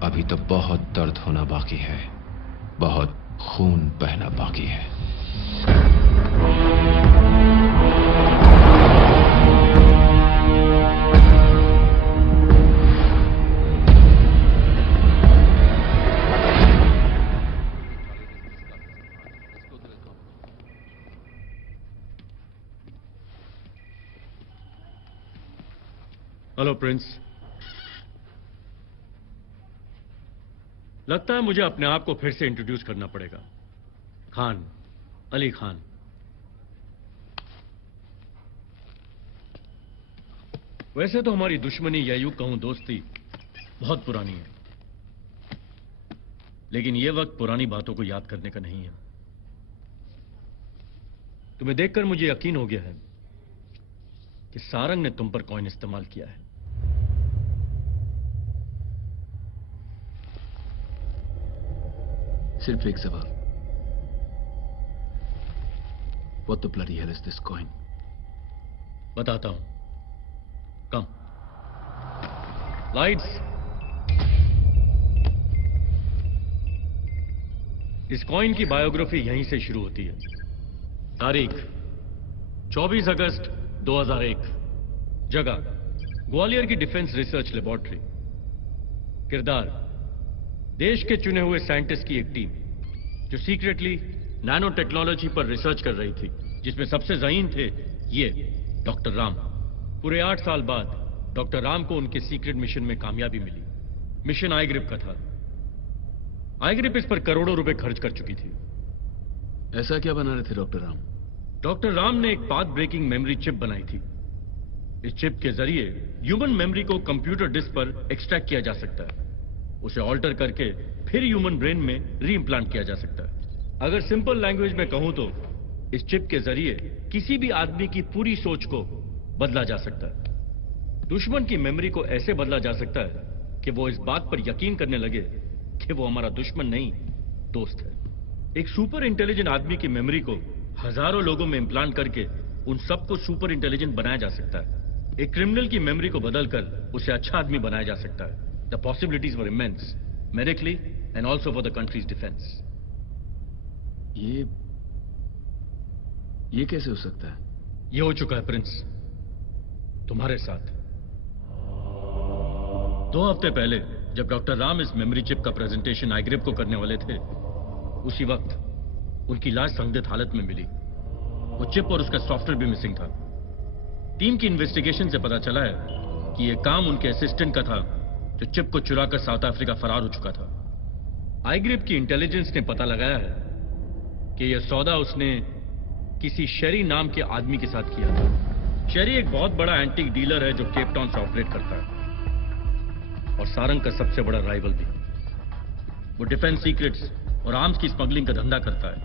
अभी तो बहुत दर्द होना बाकी है, बहुत खून बहना बाकी है। Hello Prince. लगता है मुझे अपने आप को फिर से इंट्रोड्यूस करना पड़ेगा। खान, अली खान। वैसे तो हमारी दुश्मनी या यूं कहूं दोस्ती बहुत पुरानी है, लेकिन यह वक्त पुरानी बातों को याद करने का नहीं है। तुम्हें देखकर मुझे यकीन हो गया है कि सारंग ने तुम पर कॉइन इस्तेमाल किया है। सिर्फ एक सवाल, What the bloody hell is this coin? बताता हूं। कम लाइट्स। इस कॉइन की बायोग्राफी यहीं से शुरू होती है। तारीख 24 अगस्त 2001। जगह ग्वालियर की डिफेंस रिसर्च लेबोरेटरी। किरदार देश के चुने हुए साइंटिस्ट की एक टीम जो सीक्रेटली नैनो टेक्नोलॉजी पर रिसर्च कर रही थी, जिसमें सबसे ज़हीन थे ये डॉक्टर राम। पूरे 8 साल बाद डॉक्टर राम को उनके सीक्रेट मिशन में कामयाबी मिली। मिशन आईग्रिप का था। आईग्रिप इस पर करोड़ों रुपए खर्च कर चुकी थी। ऐसा क्या बना रहे थे डॉक्टर राम? डॉक्टर राम ने एक पाथ ब्रेकिंग मेमोरी चिप बनाई थी। इस चिप के जरिए ह्यूमन मेमोरी को कंप्यूटर डिस्क पर एक्सट्रैक्ट किया जा सकता है, उसे ऑल्टर करके फिर ह्यूमन ब्रेन में री इम्प्लांट किया जा सकता है। अगर सिंपल लैंग्वेज में कहूं तो इस चिप के जरिए किसी भी आदमी की पूरी सोच को बदला जा सकता है। दुश्मन की मेमोरी को ऐसे बदला जा सकता है कि वो इस बात पर यकीन करने लगे कि वो हमारा दुश्मन नहीं, दोस्त है। एक सुपर इंटेलिजेंट आदमी की मेमोरी को हजारों लोगों में इम्प्लांट करके उन सबको सुपर इंटेलिजेंट बनाया जा सकता है। एक क्रिमिनल की मेमोरी को बदलकर उसे अच्छा आदमी बनाया जा सकता है। The possibilities were immense, medically and also for the countries defence. ये कैसे हो सकता है? ये हो चुका है प्रिंस, तुम्हारे साथ। 2 हफ्ते पहले जब डॉक्टर राम इस मेमोरी चिप का प्रेजेंटेशन आईग्रिप को करने वाले थे, उसी वक्त उनकी लाश संदिग्ध हालत में मिली। वो चिप और उसका सॉफ्टवेयर भी मिसिंग था। टीम की इन्वेस्टिगेशन से पता चला है कि यह काम उनके असिस्टेंट का था जो चिप को चुराकर साउथ अफ्रीका फरार हो चुका था। आईग्रिप की इंटेलिजेंस ने पता लगाया है कि यह सौदा उसने किसी शेरी नाम के आदमी के साथ किया था। शेरी एक बहुत बड़ा एंटीक डीलर है जो केप टाउन से ऑपरेट करता है और सारंग का सबसे बड़ा राइवल भी। वो डिफेंस सीक्रेट्स और आर्म्स की स्मगलिंग का धंधा करता है।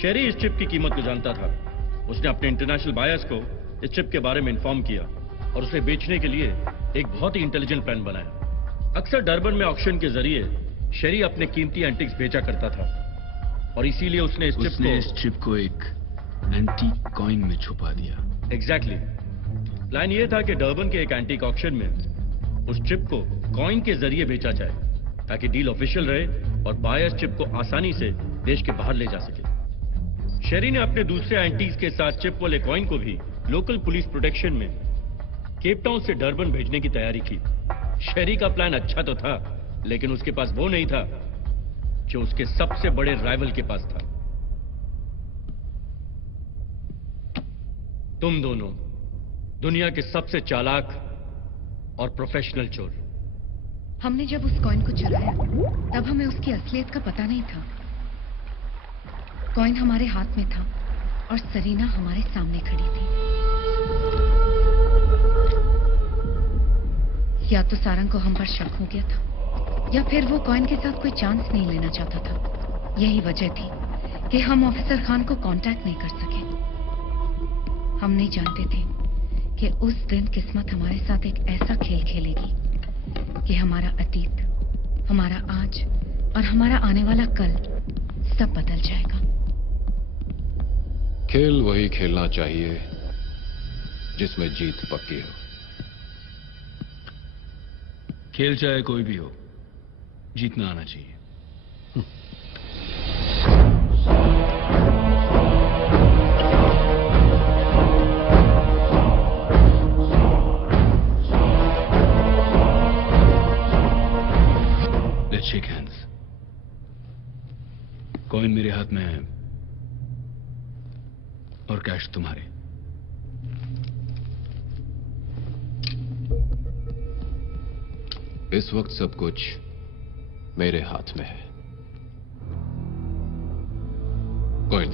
शेरी इस चिप की कीमत को जानता था। उसने अपने इंटरनेशनल बायर्स को इस चिप के बारे में इन्फॉर्म किया और उसे बेचने के लिए एक बहुत ही इंटेलिजेंट प्लान बनाया। अक्सर डरबन में ऑक्शन के जरिए शेरी अपने कीमती एंटिक्स बेचा करता था और इसीलिए उसने इस चिप को एक एंटीक कॉइन में छुपा दिया। एग्जैक्टली। प्लान यह था कि डरबन के एक एंटीक ऑक्शन में उस चिप को कॉइन के जरिए बेचा जाए ताकि डील ऑफिशियल रहे और बायर्स चिप को आसानी से देश के बाहर ले जा सके। शेरी ने अपने दूसरे एंटीक्स के साथ चिप वाले कॉइन को भी लोकल पुलिस प्रोटेक्शन में केप टाउन से डरबन भेजने की तैयारी की। शेरी का प्लान अच्छा तो था, लेकिन उसके पास वो नहीं था जो उसके सबसे बड़े राइवल के पास था। तुम दोनों दुनिया के सबसे चालाक और प्रोफेशनल चोर। हमने जब उस कॉइन को चुराया तब हमें उसकी असलियत का पता नहीं था। कॉइन हमारे हाथ में था और सरीना हमारे सामने खड़ी थी। या तो सारंग को हम पर शक हो गया था या फिर वो कॉइन के साथ कोई चांस नहीं लेना चाहता था। यही वजह थी कि हम ऑफिसर खान को कांटेक्ट नहीं कर सके। हम नहीं जानते थे कि उस दिन किस्मत हमारे साथ एक ऐसा खेल खेलेगी कि हमारा अतीत, हमारा आज और हमारा आने वाला कल सब बदल जाएगा। खेल वही खेलना चाहिए जिसमें जीत पक्की हो। खेल चाहे कोई भी हो, जीतना आना चाहिए। Let's shake hands. कॉइन मेरे हाथ में है और कैश तुम्हारे। इस वक्त सब कुछ मेरे हाथ में है। Coin.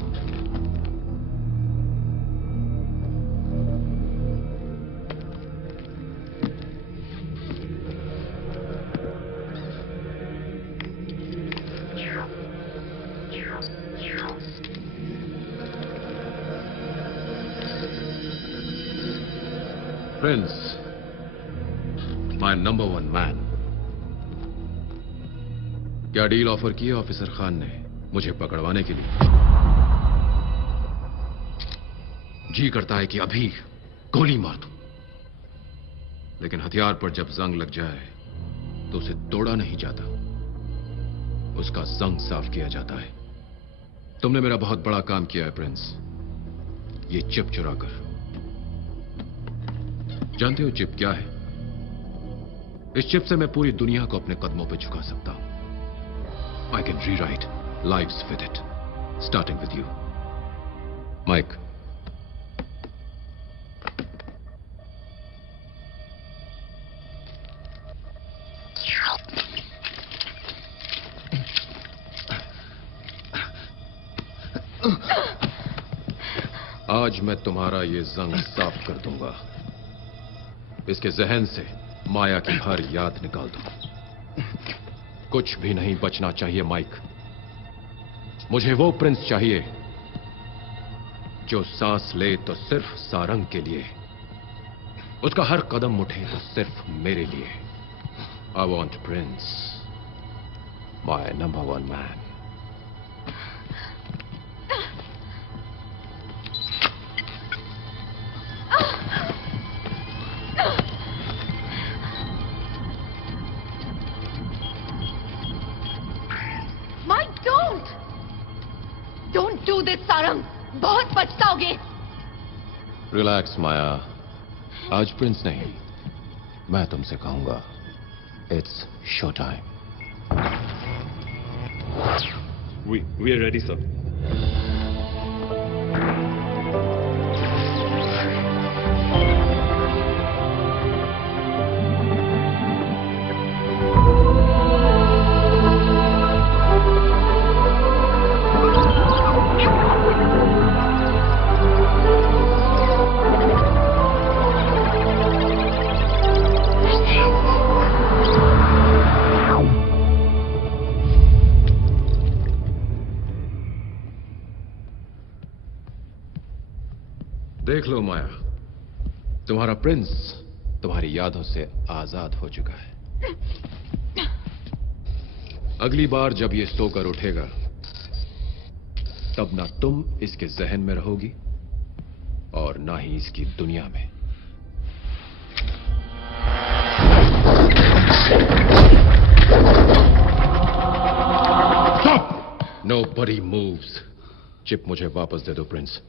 Prince, my number 1 man. क्या डील ऑफर की है ऑफिसर खान ने मुझे पकड़वाने के लिए? जी करता है कि अभी गोली मार दूं, लेकिन हथियार पर जब जंग लग जाए तो उसे तोड़ा नहीं जाता, उसका जंग साफ किया जाता है। तुमने मेरा बहुत बड़ा काम किया है प्रिंस, ये चिप चुराकर। जानते हो चिप क्या है? इस चिप से मैं पूरी दुनिया को अपने कदमों पे झुका सकता हूं। I can rewrite lives with it, starting with you, Mike. आज मैं तुम्हारा ये जंग साफ कर दूंगा। इसके जहन से माया की हर याद निकाल दो। कुछ भी नहीं बचना चाहिए माइक। मुझे वो प्रिंस चाहिए जो सांस ले तो सिर्फ सारंग के लिए, उसका हर कदम उठे तो सिर्फ मेरे लिए। I want Prince, my number 1 man. बहुत पछताओगे। रिलैक्स माया, आज प्रिंस नहीं, मैं तुमसे कहूंगा it's show time. We are ready, sir. देख लो माया, तुम्हारा प्रिंस तुम्हारी यादों से आजाद हो चुका है। अगली बार जब ये सोकर उठेगा तब ना तुम इसके जहन में रहोगी और ना ही इसकी दुनिया में। Nobody moves। चिप मुझे वापस दे दो प्रिंस।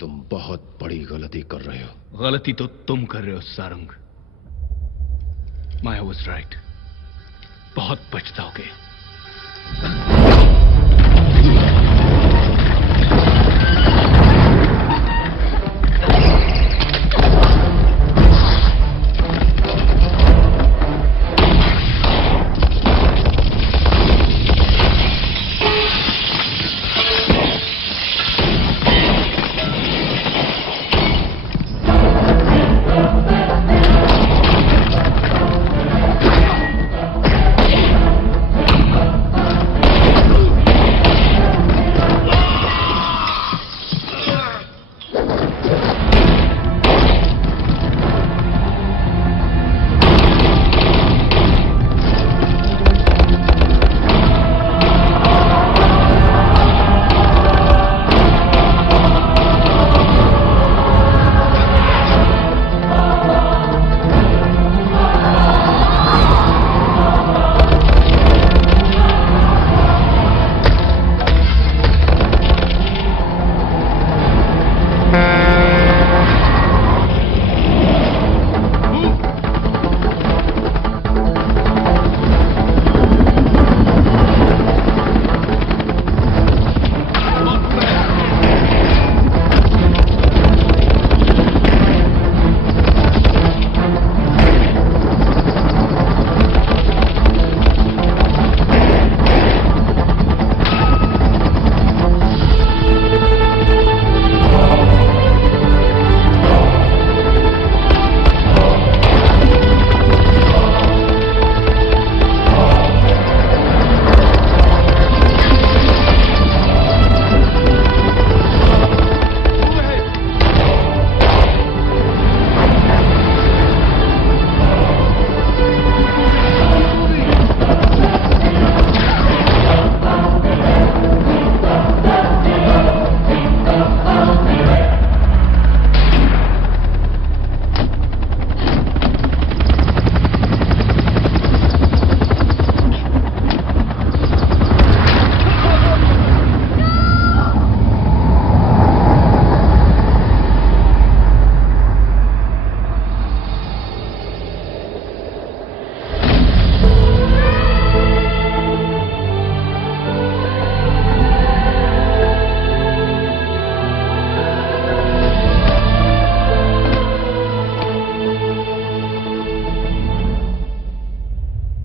तुम बहुत बड़ी गलती कर रहे हो। गलती तो तुम कर रहे हो सारंग। माया वाज राइट, बहुत पछताओगे।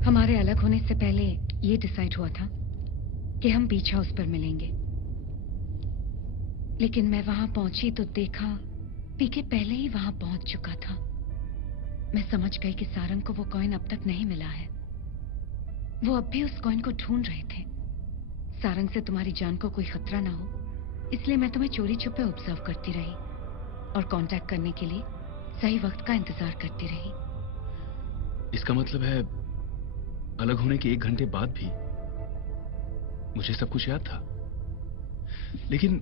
हमारे अलग होने से पहले ये डिसाइड हुआ था कि हम बीच हाउस पर मिलेंगे, लेकिन मैं वहां पहुंची तो देखा पीके पहले ही वहां पहुंच चुका था। मैं समझ गई कि सारंग को वो कॉइन अब तक नहीं मिला है। वो अब भी उस कॉइन को ढूंढ रहे थे। सारंग से तुम्हारी जान को कोई खतरा ना हो, इसलिए मैं तुम्हें चोरी छुपे ऑब्जर्व करती रही और कांटेक्ट करने के लिए सही वक्त का इंतजार करती रही। इसका मतलब है अलग होने के 1 घंटे बाद भी मुझे सब कुछ याद था। लेकिन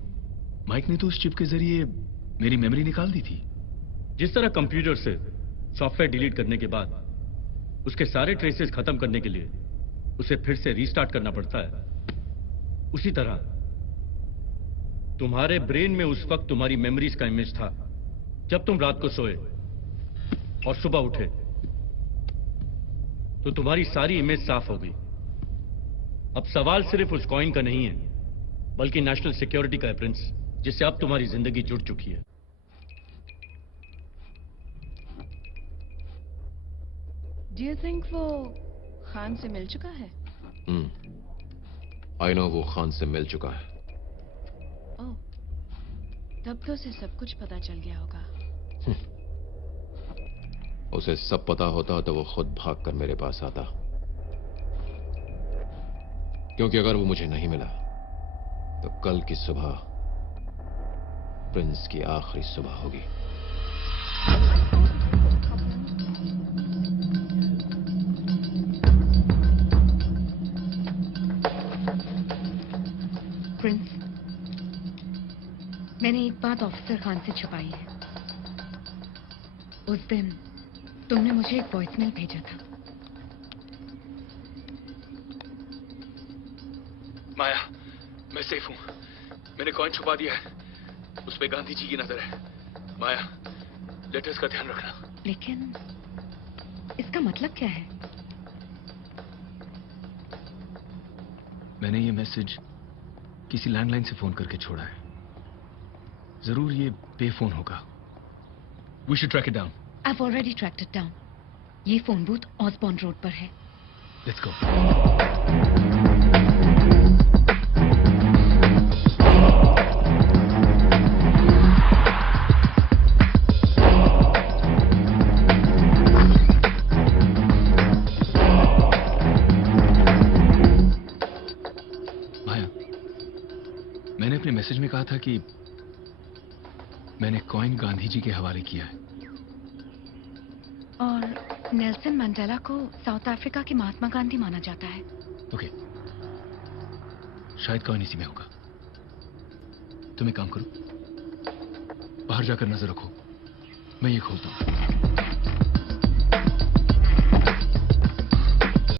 माइक ने तो उस चिप के जरिए मेरी मेमोरी निकाल दी थी। जिस तरह कंप्यूटर से सॉफ्टवेयर डिलीट करने के बाद उसके सारे ट्रेसेस खत्म करने के लिए उसे फिर से रीस्टार्ट करना पड़ता है, उसी तरह तुम्हारे ब्रेन में उस वक्त तुम्हारी मेमोरीज का इमेज था जब तुम रात को सोए और सुबह उठे तो तुम्हारी सारी इमेज साफ हो गई। अब सवाल सिर्फ उस कॉइन का नहीं है, बल्कि नेशनल सिक्योरिटी का है प्रिंस, जिससे अब तुम्हारी जिंदगी जुड़ चुकी है। Do you think वो खान से मिल चुका है? आई नो वो खान से मिल चुका है। ओह, तब तो उसे सब कुछ पता चल गया होगा। उसे सब पता होता तो वो खुद भागकर मेरे पास आता, क्योंकि अगर वो मुझे नहीं मिला तो कल की सुबह प्रिंस की आखिरी सुबह होगी। प्रिंस, मैंने एक बात ऑफिसर खान से छुपाई है। उस दिन तुमने मुझे एक वॉइसमेल भेजा था। माया, मैं सेफ हूं। मैंने कॉइन छुपा दिया है। उस पे गांधी जी की नजर है। माया, लेटर्स का ध्यान रखना। लेकिन इसका मतलब क्या है? मैंने ये मैसेज किसी लैंडलाइन से फोन करके छोड़ा है। जरूर ये पे फोन होगा। We should track it down. I've already tracked it down. ये फोन बूथ ऑसबॉर्न रोड पर है। Let's go. माया, मैंने अपने मैसेज में कहा था कि मैंने कॉइन गांधी जी के हवाले किया है। और नेल्सन मंडेला को साउथ अफ्रीका के महात्मा गांधी माना जाता है। ओके, शायद कॉइन इसी में होगा। तुम एक काम करो, बाहर जाकर नजर रखो, मैं ये खोलता हूं।